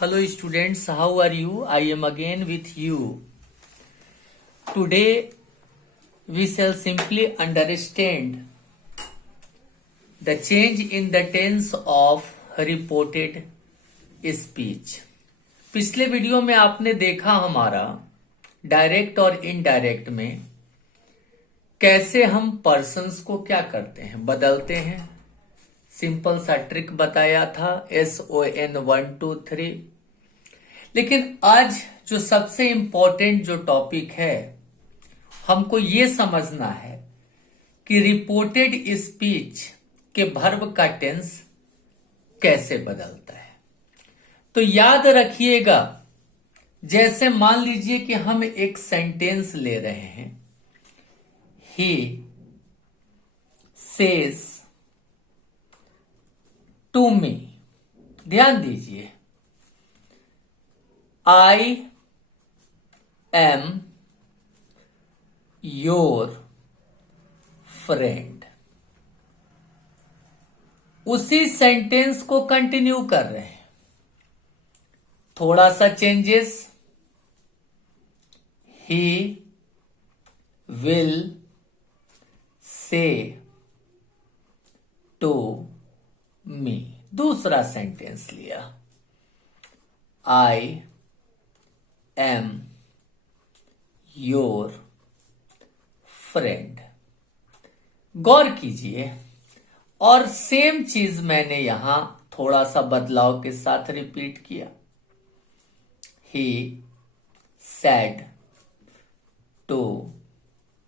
Hello students, how are you? I am again with you. Today we shall simply understand the change in the tense of reported speech. पिछले video में आपने देखा हमारा direct और indirect में कैसे हम पर्सन्स को क्या करते हैं, बदलते हैं। सिंपल सा ट्रिक बताया था, SON 1 2 3। लेकिन आज जो सबसे इंपॉर्टेंट जो टॉपिक है, हमको ये समझना है कि रिपोर्टेड स्पीच के वर्ब का टेंस कैसे बदलता है। तो याद रखिएगा, जैसे मान लीजिए कि हम एक सेंटेंस ले रहे हैं, ही सेज टू मी। ध्यान दीजिए, आई एम योर फ्रेंड। उसी सेंटेंस को कंटिन्यू कर रहे हैं, थोड़ा सा changes. He will say to me. दूसरा सेंटेंस लिया, आई एम योर फ्रेंड। गौर कीजिए, और सेम चीज मैंने यहां थोड़ा सा बदलाव के साथ रिपीट किया। He said to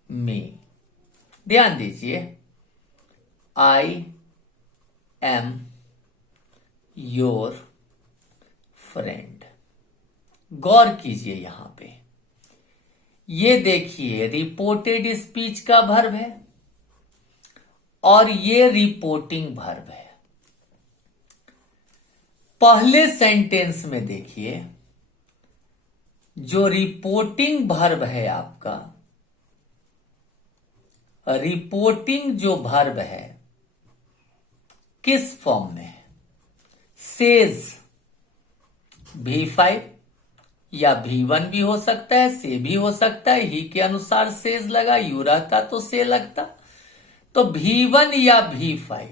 me. ध्यान दीजिए, आई एम योर फ्रेंड। गौर कीजिए यहां पे, ये देखिए रिपोर्टेड स्पीच का वर्ब है और ये रिपोर्टिंग वर्ब है। पहले सेंटेंस में देखिए, जो रिपोर्टिंग वर्ब है आपका, रिपोर्टिंग जो वर्ब है किस फॉर्म में है? सेज V5 या V1 भी हो सकता है, से भी हो सकता है। ही के अनुसार सेज लगा, यू रहता तो से लगता। तो V1 या V5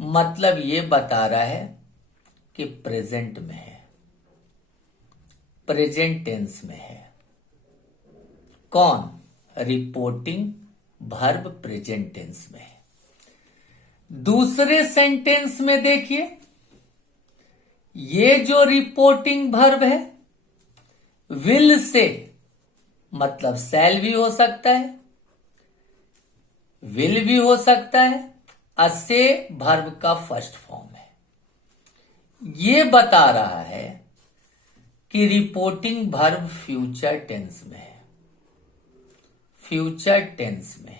मतलब ये बता रहा है कि प्रेजेंट में है, प्रेजेंट टेंस में है। कौन? रिपोर्टिंग वर्ब प्रेजेंट टेंस में है। दूसरे सेंटेंस में देखिए, ये जो रिपोर्टिंग वर्ब है, विल से मतलब शैल भी हो सकता है, विल भी हो सकता है, असे वर्ब का फर्स्ट फॉर्म है। ये बता रहा है कि रिपोर्टिंग वर्ब फ्यूचर टेंस में है, फ्यूचर टेंस में है।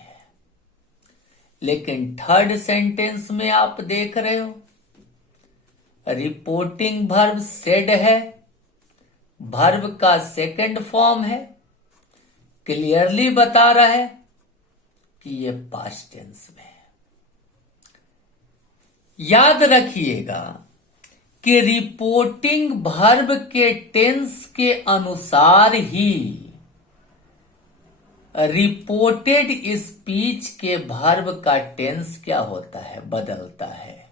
लेकिन थर्ड सेंटेंस में आप देख रहे हो, रिपोर्टिंग वर्ब सेड है, वर्ब का सेकंड फॉर्म है। क्लियरली बता रहा है कि ये पास्ट टेंस में है। याद रखिएगा कि रिपोर्टिंग वर्ब के टेंस के अनुसार ही रिपोर्टेड स्पीच के वर्ब का टेंस क्या होता है? बदलता है।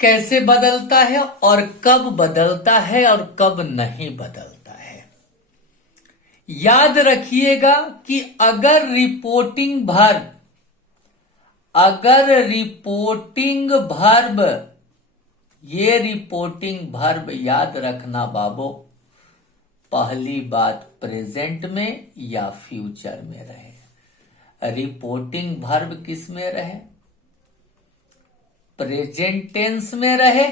कैसे बदलता है और कब बदलता है और कब नहीं बदलता है? याद रखिएगा कि अगर रिपोर्टिंग वर्ब, ये रिपोर्टिंग वर्ब याद रखना बाबू, पहली बात प्रेजेंट में या फ्यूचर में रहे। रिपोर्टिंग वर्ब किस में रहे? प्रेजेंट टेंस में रहे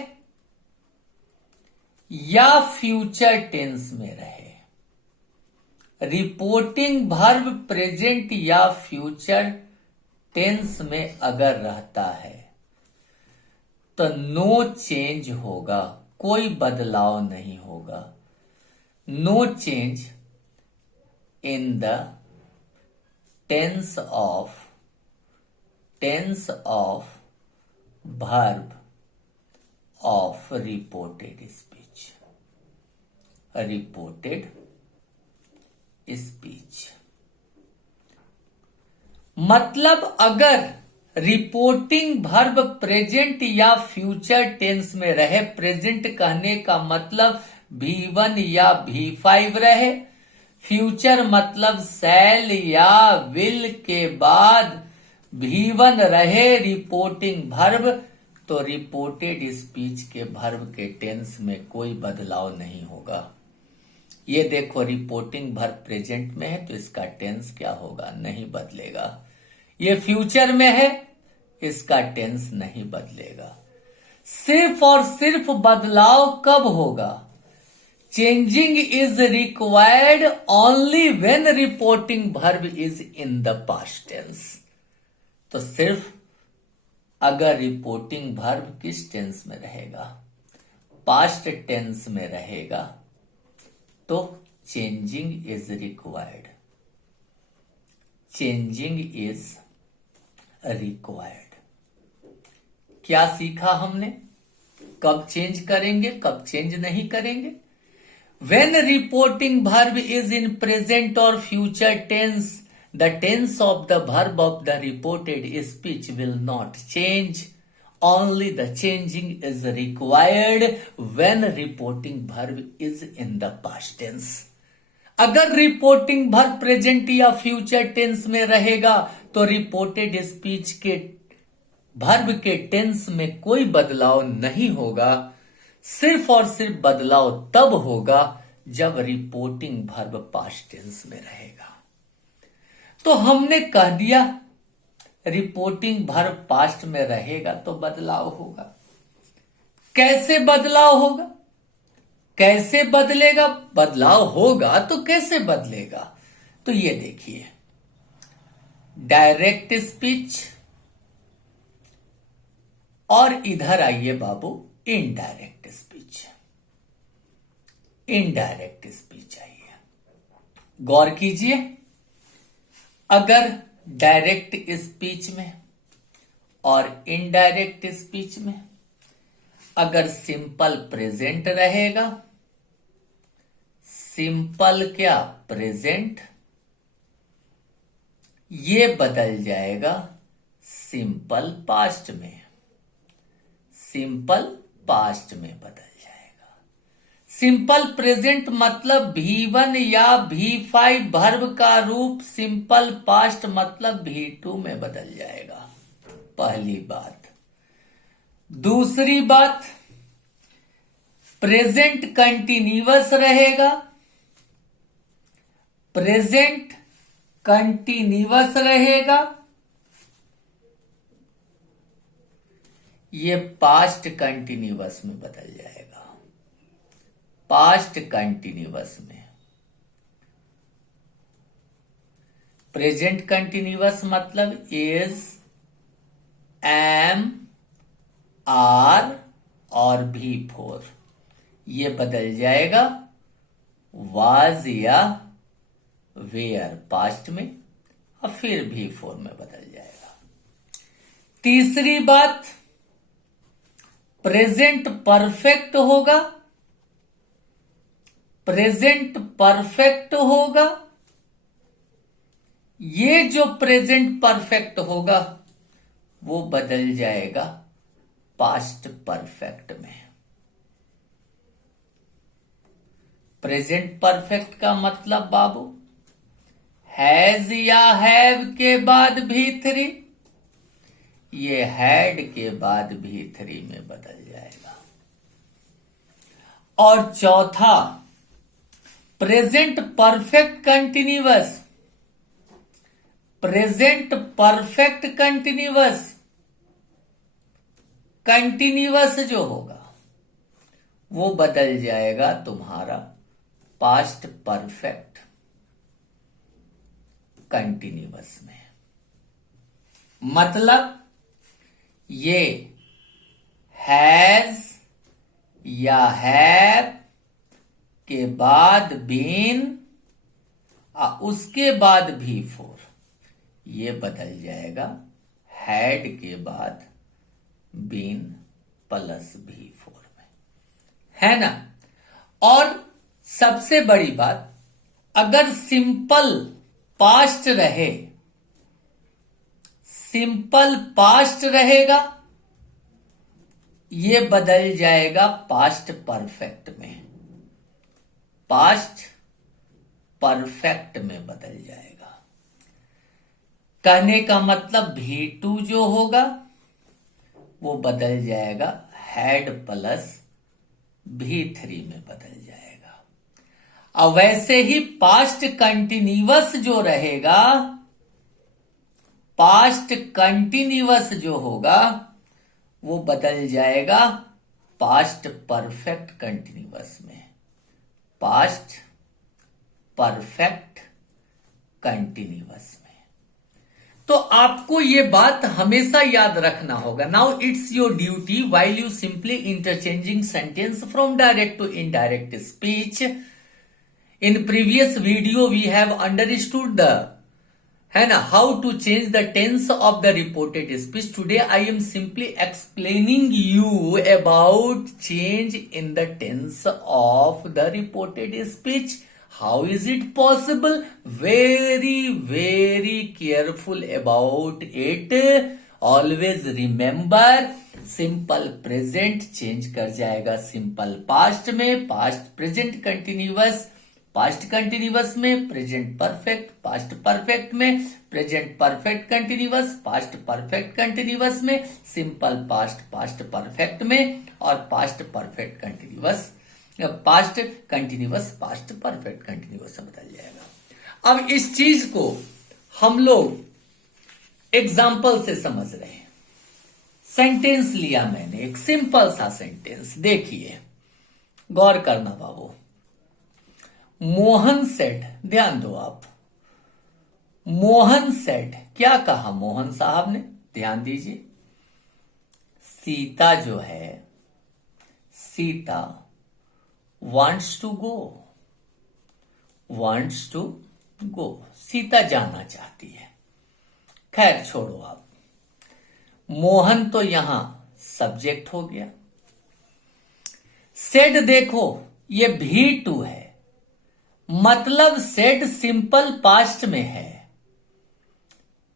या फ्यूचर टेंस में रहे। रिपोर्टिंग वर्ब प्रेजेंट या फ्यूचर टेंस में अगर रहता है तो नो चेंज होगा, कोई बदलाव नहीं होगा। No change in the tense of verb of reported speech, reported speech. मतलब अगर रिपोर्टिंग वर्ब प्रेजेंट या फ्यूचर टेंस में रहे, प्रेजेंट कहने का मतलब V1 या V5 रहे, फ्यूचर मतलब शैल या विल के बाद V1 रहे रिपोर्टिंग वर्ब, तो रिपोर्टेड स्पीच के वर्ब के टेंस में कोई बदलाव नहीं होगा। ये देखो रिपोर्टिंग वर्ब प्रेजेंट में है तो इसका टेंस क्या होगा, नहीं बदलेगा। ये फ्यूचर में है, इसका टेंस नहीं बदलेगा। सिर्फ और सिर्फ बदलाव कब होगा, changing is required only when reporting verb is in the past tense. तो सिर्फ अगर रिपोर्टिंग वर्ब किस टेंस में रहेगा, पास्ट टेंस में रहेगा, तो changing is required, changing is required. क्या सीखा हमने, कब चेंज करेंगे, कब चेंज नहीं करेंगे। When reporting verb is in present or future tense, the tense of the verb of the reported speech will not change. Only the changing is required when reporting verb is in the past tense. अगर reporting verb present या future tense में रहेगा तो reported speech के verb के tense में कोई बदलाव नहीं होगा। सिर्फ और सिर्फ बदलाव तब होगा जब रिपोर्टिंग वर्ब पास्ट टेंस में रहेगा। तो हमने कह दिया रिपोर्टिंग वर्ब पास्ट में रहेगा तो बदलाव होगा। कैसे बदलाव होगा, कैसे बदलेगा, बदलाव होगा तो कैसे बदलेगा। तो ये देखिए, डायरेक्ट स्पीच और इधर आइए बाबू इनडायरेक्ट स्पीच। इनडायरेक्ट स्पीच आइए, गौर कीजिए। अगर डायरेक्ट स्पीच में और इनडायरेक्ट स्पीच में अगर सिंपल प्रेजेंट रहेगा, सिंपल क्या प्रेजेंट, ये बदल जाएगा सिंपल पास्ट में, सिंपल पास्ट में बदल जाएगा। सिंपल प्रेजेंट मतलब V1 या V5 वर्ब का रूप सिंपल पास्ट मतलब V2 में बदल जाएगा, पहली बात। दूसरी बात, प्रेजेंट कंटिन्यूअस रहेगा, प्रेजेंट कंटिन्यूअस रहेगा, ये पास्ट कंटिन्यूअस में बदल जाएगा, पास्ट कंटिन्यूअस में। प्रेजेंट कंटिन्यूअस मतलब इज, एम, आर और V4, ये बदल जाएगा वाज या वेयर पास्ट में और फिर V4 में बदल जाएगा। तीसरी बात, प्रेजेंट परफेक्ट होगा, प्रेजेंट परफेक्ट होगा, ये जो प्रेजेंट परफेक्ट होगा वो बदल जाएगा पास्ट परफेक्ट में। प्रेजेंट परफेक्ट का मतलब बाबू हैज या हैव के बाद V3, ये हैड के बाद V3 में बदल जाएगा। और चौथा, present perfect continuous, present perfect continuous, continuous जो होगा वो बदल जाएगा तुम्हारा पास्ट परफेक्ट कंटिन्यूअस में। मतलब ये हैज या हैव के बाद बीन उसके बाद V4, ये बदल जाएगा हैड के बाद बीन प्लस V4 में, है ना। और सबसे बड़ी बात, अगर सिंपल पास्ट रहे, सिंपल पास्ट रहेगा, ये बदल जाएगा पास्ट परफेक्ट में, पास्ट परफेक्ट में बदल जाएगा। कहने का मतलब V2 जो होगा वो बदल जाएगा हैड प्लस V3 में बदल जाएगा। अब वैसे ही पास्ट कंटिन्यूअस जो रहेगा, पास्ट कंटिन्यूअस जो होगा वो बदल जाएगा पास्ट परफेक्ट कंटिन्यूअस में, पास्ट परफेक्ट कंटिन्यूअस में। तो आपको ये बात हमेशा याद रखना होगा। Now it's your duty while you simply interchanging sentence from direct to indirect speech. In previous video we have understood the, है ना, how to change the tense of the reported speech. Today I am simply explaining you about change in the tense of the reported speech. How is it possible? Very careful about it. Always remember, simple present change कर जाएगा simple past में, past present continuous, past continuous में present perfect, past perfect में present perfect continuous, past perfect continuous में simple past, past perfect में, और past perfect continuous, past continuous past perfect continuous से बदल जाएगा। अब इस चीज को हम लोग एग्जाम्पल से समझ रहे हैं। सेंटेंस लिया मैंने, एक सिंपल सा सेंटेंस, देखिए, गौर करना बाबू। मोहन सेड, ध्यान दो आप, मोहन सेड, क्या कहा मोहन साहब ने, ध्यान दीजिए। सीता जो है, Sita wants to go, wants to go, Sita जाना चाहती है। खैर छोड़ो आप, मोहन तो यहां सब्जेक्ट हो गया। सेड देखो, ये V2 है, मतलब सेड सिंपल पास्ट में है,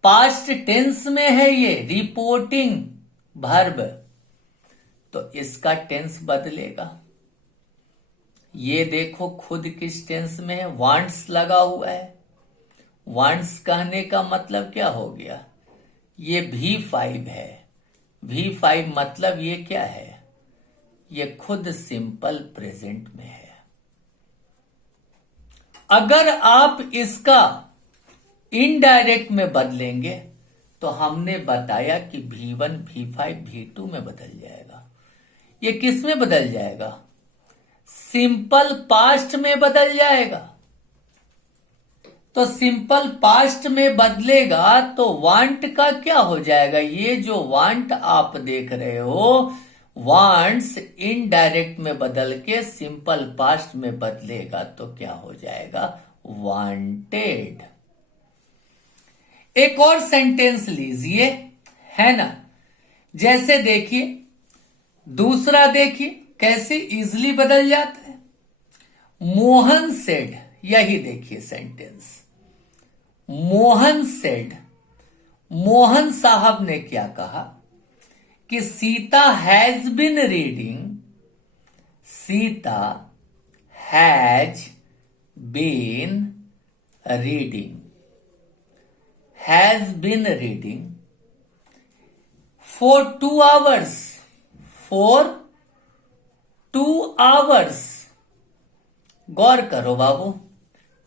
पास्ट टेंस में है, ये रिपोर्टिंग वर्ब, तो इसका टेंस बदलेगा। ये देखो खुद किस टेंस में है, वांट्स लगा हुआ है। वांट्स कहने का मतलब क्या हो गया, ये V5 है। V5 मतलब ये क्या है, ये खुद सिंपल प्रेजेंट में है। अगर आप इसका इनडायरेक्ट में बदलेंगे तो हमने बताया कि V1 V5 V2 में बदल जाएगा। ये किस में बदल जाएगा, सिंपल पास्ट में बदल जाएगा। तो सिंपल पास्ट में बदलेगा तो वांट का क्या हो जाएगा, ये जो वांट आप देख रहे हो, वांट्स इनडायरेक्ट में बदल के सिंपल पास्ट में बदलेगा तो क्या हो जाएगा, वांटेड। एक और सेंटेंस लीजिए, है ना, जैसे देखिए, दूसरा देखिए कैसे इजिली बदल जाता है। मोहन सेड, यही देखिए सेंटेंस, मोहन सेड, मोहन साहब ने क्या कहा कि Sita has been reading, Sita has been reading, has been reading for 2 hours, for 2 hours। गौर करो बाबू,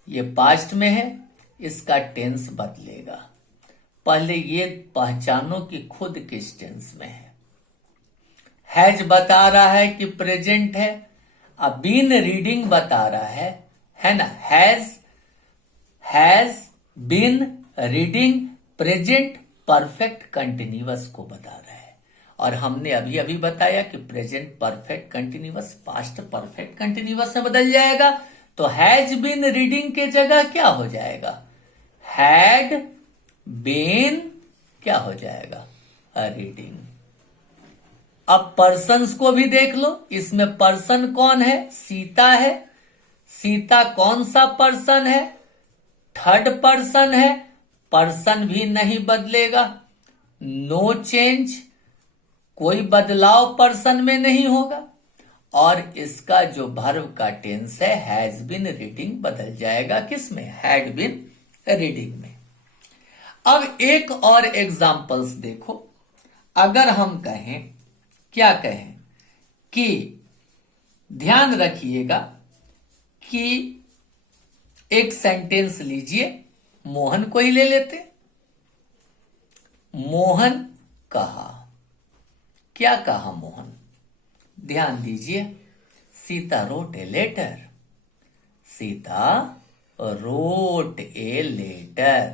ये पास्ट में है, इसका टेंस बदलेगा। पहले ये पहचानो कि खुद किस टेंस में है। हैज बता रहा है कि प्रेजेंट है, अब बीन रीडिंग बता रहा है ना, has been reading present perfect continuous को बता रहा है। और हमने अभी अभी बताया कि present perfect continuous past perfect continuous में बदल जाएगा। तो हैज बीन रीडिंग के जगह क्या हो जाएगा, हैड बीन क्या हो जाएगा, रीडिंग। अब पर्सन्स को भी देख लो, इसमें पर्सन कौन है? सीता है। सीता कौन सा पर्सन है? थर्ड पर्सन है। पर्सन भी नहीं बदलेगा, नो चेंज, कोई बदलाव पर्सन में नहीं होगा। और इसका जो वर्ब का टेंस है हैज बीन रीडिंग बदल जाएगा, किसमें? हैड बीन रीडिंग में। अब एक और एग्जाम्पल्स देखो। अगर हम कहें, क्या कहें कि ध्यान रखिएगा कि एक सेंटेंस लीजिए, मोहन को ही ले लेते। मोहन कहा, क्या कहा मोहन? ध्यान दीजिए, Sita wrote a letter. Sita wrote a letter.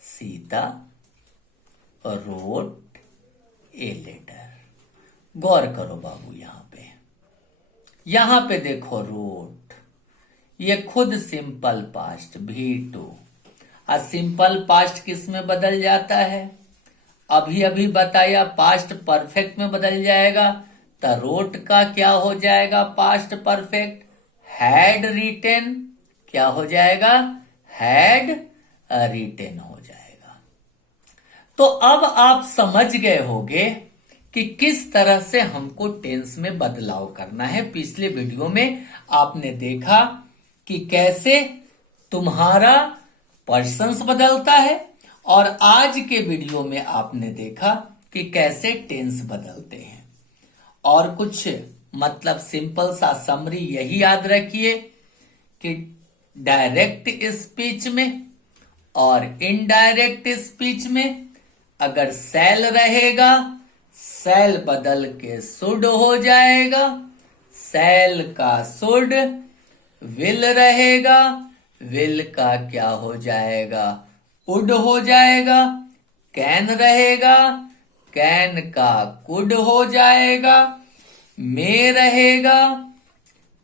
Sita wrote a letter. गौर करो बाबू, यहां पे देखो रोट, ये खुद सिंपल पास्ट V2। और सिंपल पास्ट किस में बदल जाता है? अभी अभी बताया, पास्ट परफेक्ट में बदल जाएगा। तो रोट का क्या हो जाएगा? Past perfect had written. क्या हो जाएगा? हैड रिटेन हो जाएगा। तो अब आप समझ गए होंगे कि किस तरह से हमको टेंस में बदलाव करना है। पिछले वीडियो में आपने देखा कि कैसे तुम्हारा पर्सन्स बदलता है, और आज के वीडियो में आपने देखा कि कैसे टेंस बदलते हैं। और कुछ मतलब सिंपल सा समरी यही याद रखिए कि डायरेक्ट स्पीच में और इनडायरेक्ट स्पीच में अगर शैल रहेगा, शैल बदल के शुड हो जाएगा। शैल का शुड। विल रहेगा, विल का क्या हो जाएगा? वुड हो जाएगा। कैन रहेगा, कैन का कुड हो जाएगा। मे रहेगा,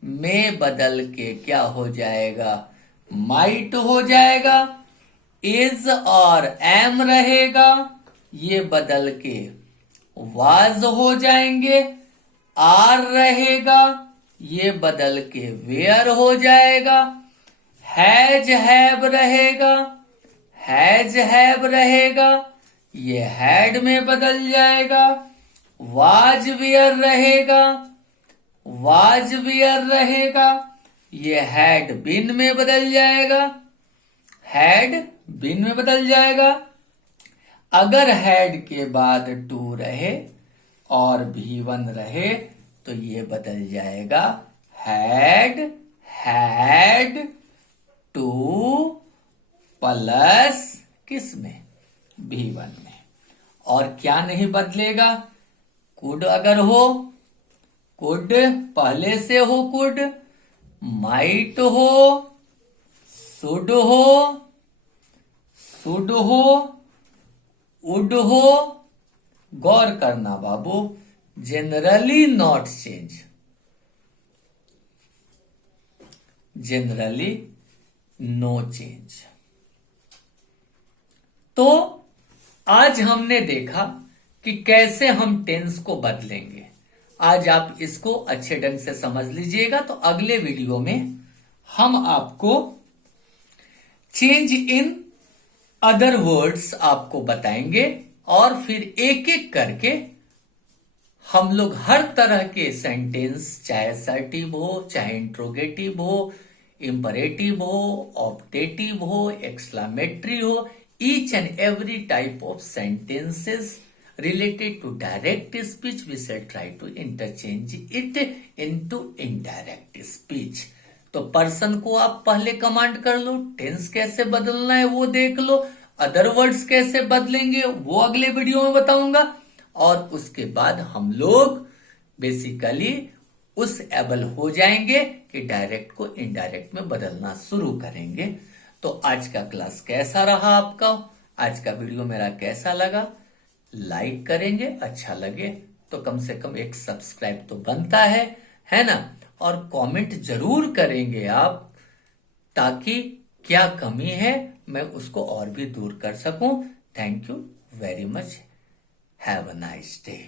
मे बदल के क्या हो जाएगा? माइट हो जाएगा। इज और एम रहेगा, ये बदल के वाज हो जाएंगे। आर रहेगा, ये बदल के वेयर हो जाएगा। हैज हैव रहेगा, हैज हैव रहेगा, ये हैड में बदल जाएगा। वाज वेयर रहेगा, वाज वेयर रहेगा, ये हैड बिन में बदल जाएगा। हैड बिन में बदल जाएगा। अगर हैड के बाद टू रहे और V1 रहे तो ये बदल जाएगा हैड, हैड टू प्लस किस में? V1 में। और क्या नहीं बदलेगा? कुड अगर हो, कुड पहले से हो, कुड, माइट हो, शुड हो, शुड हो, वुड हो। गौर करना बाबू, generally not change, generally no change. तो आज हमने देखा कि कैसे हम टेंस को बदलेंगे। आज आप इसको अच्छे ढंग से समझ लीजिएगा। तो अगले वीडियो में हम आपको चेंज इन अदर वर्ड्स आपको बताएंगे, और फिर एक एक करके हम लोग हर तरह के सेंटेंस, चाहे असर्टिव हो, चाहे इंट्रोगेटिव हो, इंपरेटिव हो, ऑप्टेटिव हो, एक्सक्लेमेटरी हो, each and every type of sentences related to direct speech we shall try to interchange it into indirect speech। तो पर्सन को आप पहले कमांड कर लो, टेंस कैसे बदलना है वो देख लो, अदर वर्ड्स कैसे बदलेंगे वो अगले वीडियो में बताऊंगा। और उसके बाद हम लोग बेसिकली उस एबल हो जाएंगे कि डायरेक्ट को इनडायरेक्ट में बदलना शुरू करेंगे। तो आज का क्लास कैसा रहा आपका? आज का वीडियो मेरा कैसा लगा? लाइक करेंगे, अच्छा लगे तो कम से कम एक सब्सक्राइब तो बनता है ना? और कमेंट जरूर करेंगे आप, ताकि क्या कमी है मैं उसको और भी दूर कर सकूं। Thank you very much. Have a nice day.